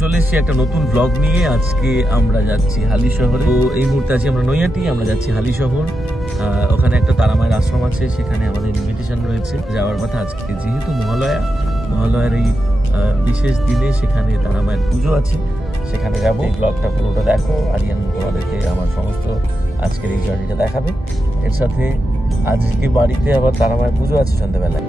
চলে এসেছি একটা নতুন ব্লগ নিয়ে। আজকে আমরা যাচ্ছি হালিশহরে। তো এই মুহূর্তে আছি আমরা নৈহাটি, আমরা যাচ্ছি হালিশহর। ওখানে একটা তারামায়ের আশ্রম আছে, সেখানে আমাদের ইনভিটেশন রয়েছে যাওয়ার কথা। আজকে যেহেতু মহালয়ার এই বিশেষ দিনে সেখানে তারামায়ের পুজো আছে, সেখানে যাবো। এই ব্লগটা পুরোটা দেখো, আরিয়ান তোমাদেরকে আমার সমস্ত আজকের এই জার্নিটা দেখাবে। এর সাথে আজকে বাড়িতে আবার তারামায়ের পুজো আছে সন্ধ্যাবেলায়।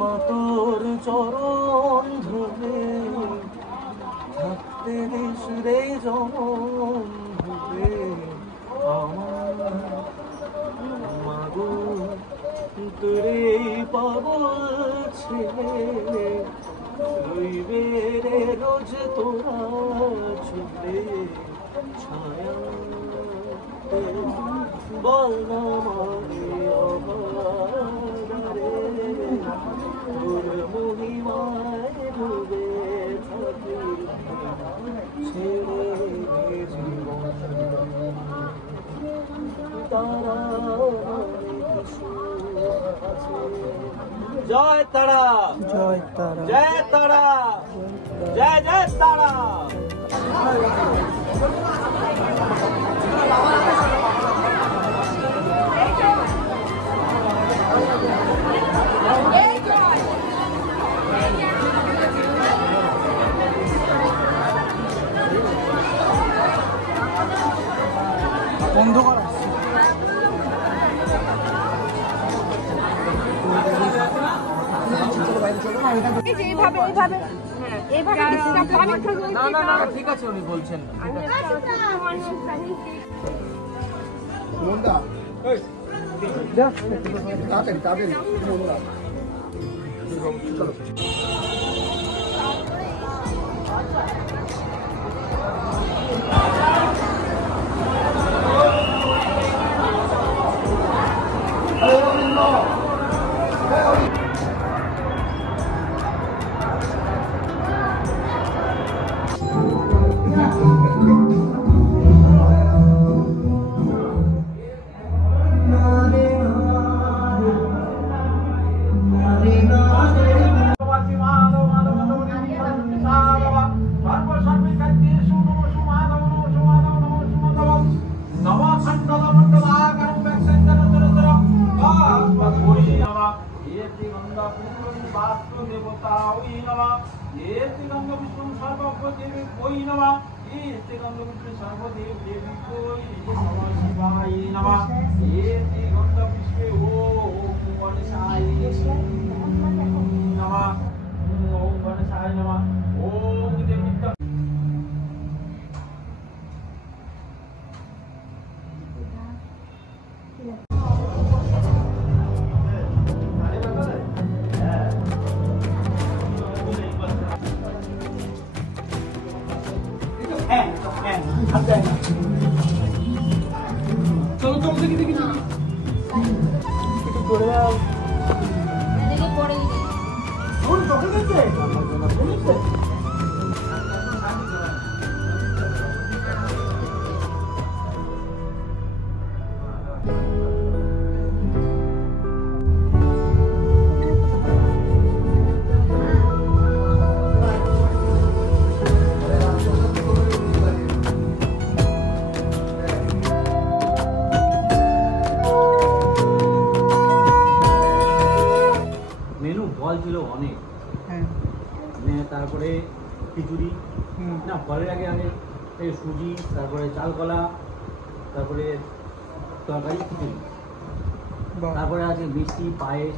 মাতোর চরণ ধরে থাকতে সুরে জন ধরে আমার মাগো তোরে পাগল ছেলে রইবে রে রোজ তোরা ছুটে ছায়া বল না মারে অবারে তোর মহিমায় ডুবে থাকি ছেড়ে জীবন তারা জয় তারা, জয় তারা, জয় তারা, জয় জয় তারা। বন্ধ করা ঠিক আছে, উনি বলছেন চলো তো দেখি দেখি একটু করে দাও দেখি পড়ে দিই ওর চোখে গেছে ফল ছিল অনেক, হ্যাঁ তারপরে খিচুড়ি, না ফলের আগে আগে এই সুজি, তারপরে চালকলা, তারপরে তরকারি, খিচুড়ি, বাহ তারপরে আছে মিষ্টি, পায়েস।